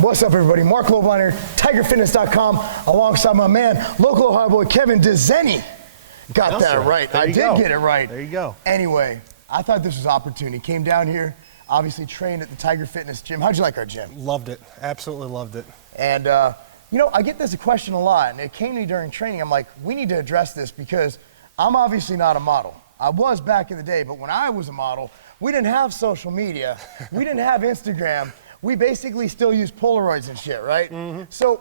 What's up, everybody? Marc Lobliner, TigerFitness.com, alongside my man, local Ohio boy, Kevin Dzienny. Got that right. I did get it right. There you go. Anyway, I thought this was an opportunity. Came down here, obviously trained at the Tiger Fitness gym. How'd you like our gym? Loved it. Absolutely loved it. And, you know, I get this question a lot, and it came to me during training. I'm like, we need to address this because I'm obviously not a model. I was back in the day, but when I was a model, we didn't have social media. We didn't have Instagram. We basically still use Polaroids and shit, right? Mm-hmm. So,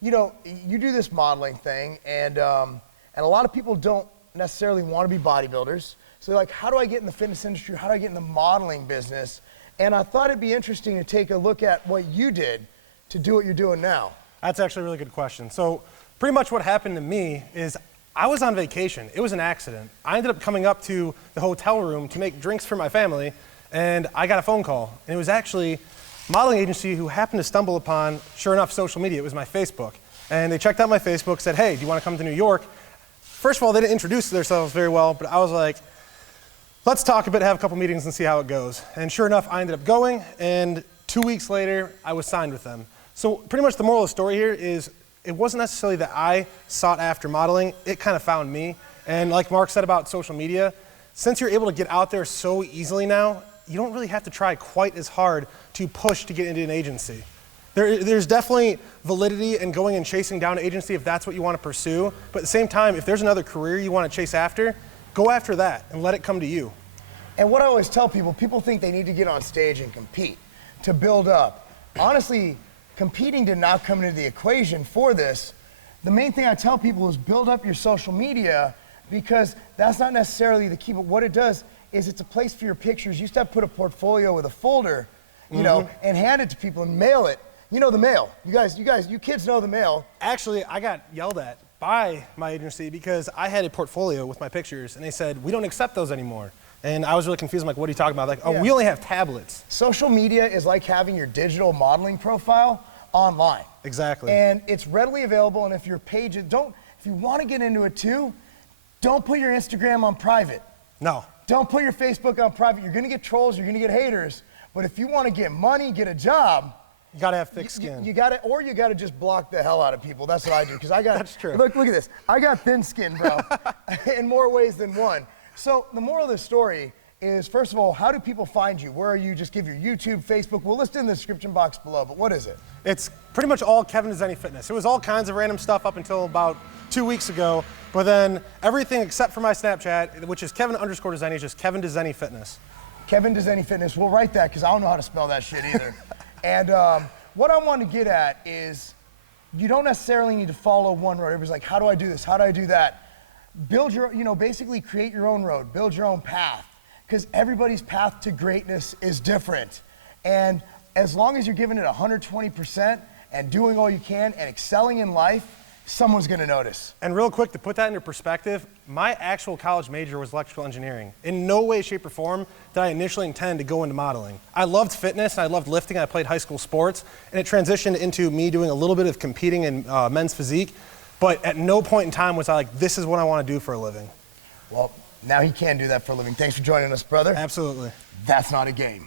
you know, you do this modeling thing, and a lot of people don't necessarily want to be bodybuilders. So they're like, how do I get in the fitness industry? How do I get in the modeling business? And I thought it'd be interesting to take a look at what you did to do what you're doing now. That's actually a really good question. So pretty much what happened to me is I was on vacation. It was an accident. I ended up coming up to the hotel room to make drinks for my family, and I got a phone call. And it was actually modeling agency who happened to stumble upon, sure enough, social media. It was my Facebook. And they checked out my Facebook, said, hey, do you want to come to New York? First of all, they didn't introduce themselves very well, but I was like, let's talk a bit, have a couple meetings and see how it goes. And sure enough, I ended up going, and 2 weeks later, I was signed with them. So pretty much the moral of the story here is it wasn't necessarily that I sought after modeling, it kind of found me. And like Mark said about social media, since you're able to get out there so easily now, you don't really have to try quite as hard to push to get into an agency. There's definitely validity in going and chasing down an agency if that's what you want to pursue, but at the same time, if there's another career you want to chase after, go after that and let it come to you. And what I always tell people, people think they need to get on stage and compete to build up. Honestly, competing did not come into the equation for this. The main thing I tell people is build up your social media because that's not necessarily the key, but what it does is it's a place for your pictures. You used to have to put a portfolio with a folder, you know, and hand it to people and mail it. You know the mail. You kids know the mail. Actually, I got yelled at by my agency because I had a portfolio with my pictures and they said, we don't accept those anymore. And I was really confused. I'm like, what are you talking about? Like, oh, we only have tablets. Social media is like having your digital modeling profile online. Exactly. And it's readily available, and if your page, if you want to get into it too, don't put your Instagram on private. No. Don't put your Facebook on private. You're gonna get trolls, you're gonna get haters, but if you wanna get money, get a job, you gotta have thick skin. You gotta just block the hell out of people. That's what I do, because I got, That's true. Look at this. I got thin skin, bro, in more ways than one. So the moral of the story is, first of all, how do people find you? Where are you? Just give your YouTube, Facebook. We'll list it in the description box below, but what is it? It's pretty much all Kevin Dzienny Fitness. It was all kinds of random stuff up until about 2 weeks ago, but then everything except for my Snapchat, which is Kevin_Dzienny, is just Kevin Dzienny Fitness. Kevin Dzienny Fitness. We'll write that because I don't know how to spell that shit either. And what I want to get at is you don't necessarily need to follow one road. Everybody's like, how do I do this? How do I do that? Build your, basically create your own road, build your own path, because everybody's path to greatness is different. And as long as you're giving it 120% and doing all you can and excelling in life, someone's gonna notice. And real quick, to put that into perspective, my actual college major was electrical engineering. In no way, shape, or form did I initially intend to go into modeling. I loved fitness, and I loved lifting, I played high school sports, and it transitioned into me doing a little bit of competing in men's physique, but at no point in time was I like, this is what I wanna do for a living. Well, now he can do that for a living. Thanks for joining us, brother. Absolutely. That's not a game.